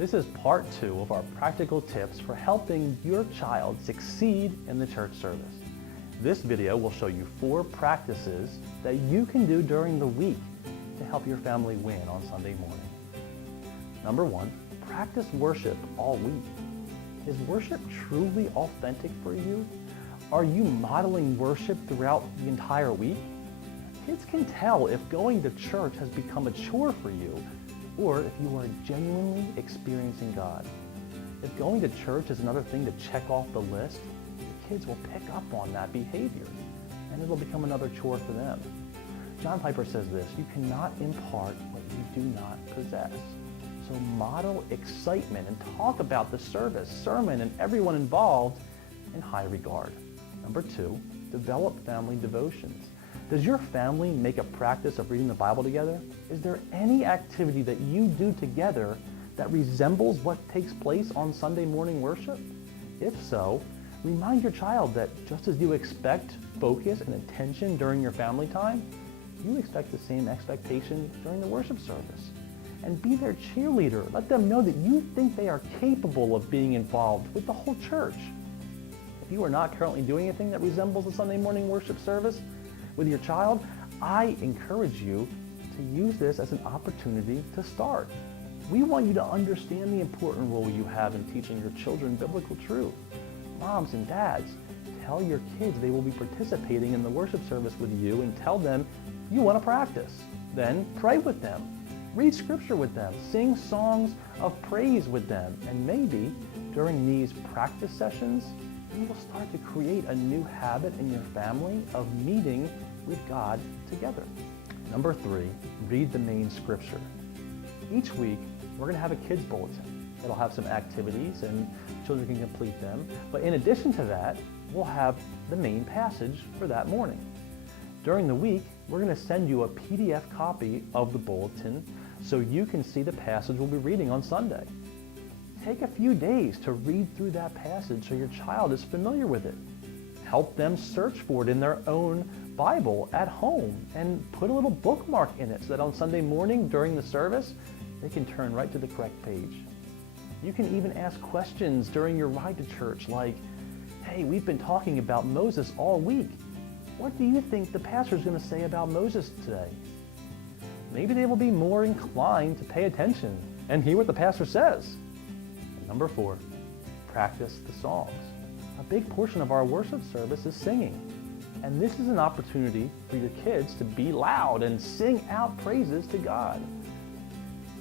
This is part 2 of our practical tips for helping your child succeed in the church service. This video will show you 4 practices that you can do during the week to help your family win on Sunday morning. Number 1, practice worship all week. Is worship truly authentic for you? Are you modeling worship throughout the entire week? Kids can tell if going to church has become a chore for you or if you are genuinely experiencing God. If going to church is another thing to check off the list, the kids will pick up on that behavior and it'll become another chore for them. John Piper says this, you cannot impart what you do not possess. So model excitement and talk about the service, sermon, and everyone involved in high regard. Number 2, develop family devotions. Does your family make a practice of reading the Bible together? Is there any activity that you do together that resembles what takes place on Sunday morning worship? If so, remind your child that just as you expect focus and attention during your family time, you expect the same expectation during the worship service. And be their cheerleader. Let them know that you think they are capable of being involved with the whole church. If you are not currently doing anything that resembles a Sunday morning worship service with your child, I encourage you to use this as an opportunity to start. We want you to understand the important role you have in teaching your children biblical truth. Moms and dads, tell your kids they will be participating in the worship service with you and tell them you want to practice. Then pray with them. Read scripture with them. Sing songs of praise with them. And maybe during these practice sessions, you will start to create a new habit in your family of meeting with God together. Number 3, read the main scripture. Each week, we're going to have a kids bulletin. It'll have some activities and children can complete them. But in addition to that, we'll have the main passage for that morning. During the week, we're going to send you a PDF copy of the bulletin so you can see the passage we'll be reading on Sunday. Take a few days to read through that passage so your child is familiar with it. Help them search for it in their own Bible at home and put a little bookmark in it so that on Sunday morning during the service, they can turn right to the correct page. You can even ask questions during your ride to church like, hey, we've been talking about Moses all week. What do you think the pastor's going to say about Moses today? Maybe they will be more inclined to pay attention and hear what the pastor says. Number 4, practice the songs. A big portion of our worship service is singing. And this is an opportunity for your kids to be loud and sing out praises to God.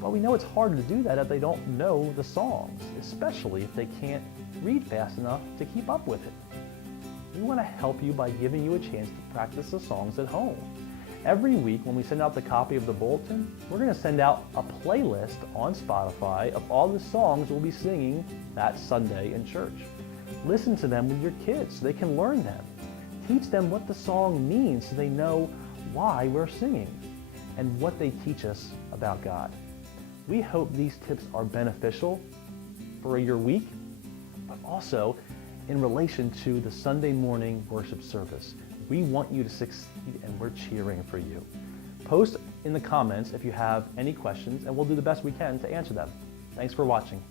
But we know it's hard to do that if they don't know the songs, especially if they can't read fast enough to keep up with it. We want to help you by giving you a chance to practice the songs at home. Every week when we send out the copy of the bulletin, we're going to send out a playlist on Spotify of all the songs we'll be singing that Sunday in church. Listen to them with your kids so they can learn them. Teach them what the song means so they know why we're singing and what they teach us about God. We hope these tips are beneficial for your week, but also in relation to the Sunday morning worship service. We want you to succeed and we're cheering for you. Post in the comments if you have any questions and we'll do the best we can to answer them. Thanks for watching.